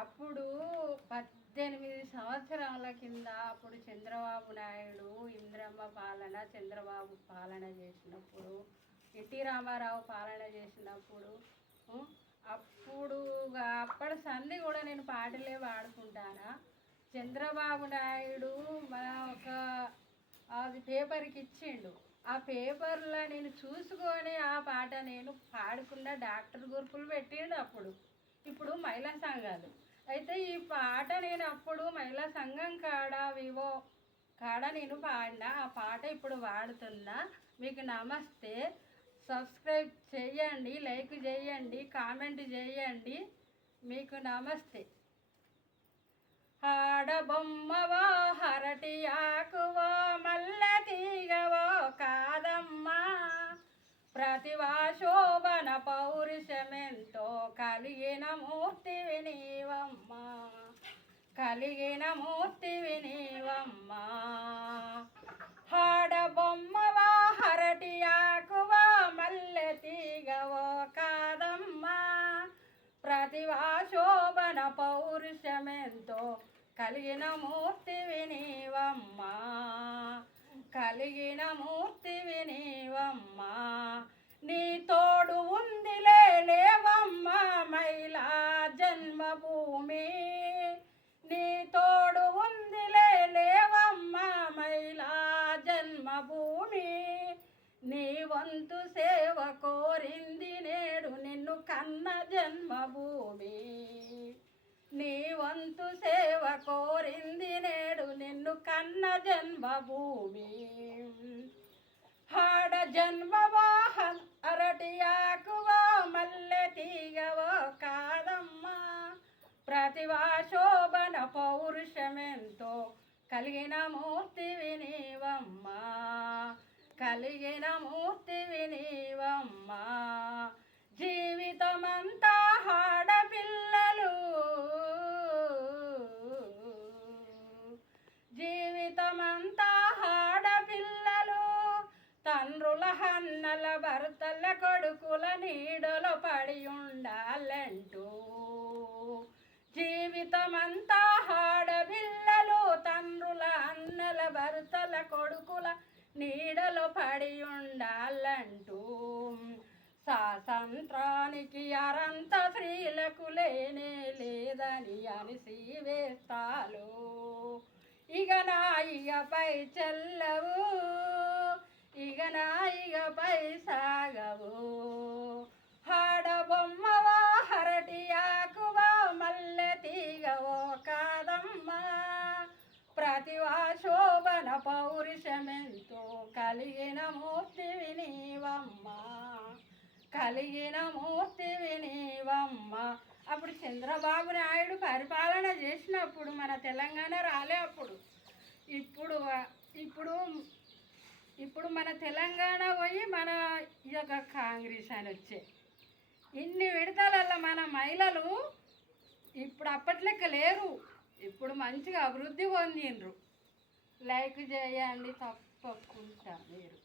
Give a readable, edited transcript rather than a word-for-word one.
అప్పుడు 18 సంవత్సరాల కింద అప్పుడు చంద్రబాబు నాయుడు ఇందిరమ్మ పాలన, చంద్రబాబు పాలన చేసినప్పుడు, ఎన్టీ రామారావు పాలన చేసినప్పుడు అప్పటి సంధి కూడా నేను పాటలే పాడుకుంటానా. చంద్రబాబు నాయుడు అది పేపర్కి ఇచ్చిండు. ఆ పేపర్లో నేను చూసుకొని ఆ పాట నేను పాడుకున్న డాక్టర్ గుర్పులు పెట్టిండు అప్పుడు. ఇప్పుడు మహిళా సంఘాలు అయితే ఈ పాట నేను అప్పుడు మహిళా సంఘం కాడ వివో కాడ నేను పాడినా. ఆ పాట ఇప్పుడు పాడుతున్నా. మీకు నమస్తే. సబ్స్క్రైబ్ చేయండి, లైక్ చేయండి, కామెంట్ చేయండి. మీకు నమస్తే. ఆడబొమ్మవో హరటి ఆకువో మల్లె తీగవో కాదమ్మా, ప్రతిభా శోభన పౌరుషమెంతో కలిగిన మూర్తివి నీవమ్మా, కలిగిన మూర్తివి నీవమ్మా. ఆడబొమ్మవో హరటి ఆకువో మల్లె తీగవో కాదమ్మా, ప్రతిభా శోభన పౌరుషమెంతో కలిగిన మూర్తివి నీవమ్మా, కలిగిన మూర్తివి నీవమ్మా. నీ తోడు ఉందిలే లేవమ్మా మహిళా జన్మభూమి, నీ తోడు ఉందిలే లేవమ్మా మహిళా జన్మభూమి. నీ వంతు సేవ కోరింది నేడు నిన్ను కన్న జన్మభూమి, నీ వంతు సేవ కోరింది నేడు నిన్ను కన్న జన్మభూమి. ఆడ జన్మవో అరటి ఆకువో మల్లె తీగవో కాదమ్మా, ప్రతిభా శోభన పౌరుషమెంతో కలిగిన మూర్తివి నీవమ్మా, కలిగిన మూర్తివి నీవమ్మా. జీవితమంతా ఆడపిల్లలు, జీవితమంతా ఆడపిల్లలు తండ్రుల అన్నల భర్తల కొడుకుల నీడలో పడి ఉండాలంటూ, జీవితమంతా ఆడపిల్లలు తండ్రుల అన్నల భర్తల కొడుకుల నీడలో పడి ఉండాలంటూ, స్వాతంత్రానికి అరంత స్త్రీలకు లేనే లేదని అనిసి వేస్తాలు ఇక నా ఇకపై చెల్లవు, ఇక నా ఇకపై సాగవు. ఆడబొమ్మవో హరటి ఆకువో మల్లె తీగవో కాదమ్మా, ప్రతిభా శోభన పౌరుషమెంతో కలిగిన మూర్తివి నీవమ్మా, కలిగిన మూర్తివి నీవమ్మా. అప్పుడు చంద్రబాబు నాయుడు పరిపాలన చేసినప్పుడు మన తెలంగాణ రాలే అప్పుడు. ఇప్పుడు మన తెలంగాణ పోయి మన ఈ యొక్క కాంగ్రెస్ అని వచ్చే ఇన్ని విడతలల్లో మన మహిళలు ఇప్పుడు అప్పట్లెక్క లేరు. ఇప్పుడు మంచిగా అభివృద్ధి పొందిండ్రు. లైక్ చేయండి తప్పకుండా మీరు.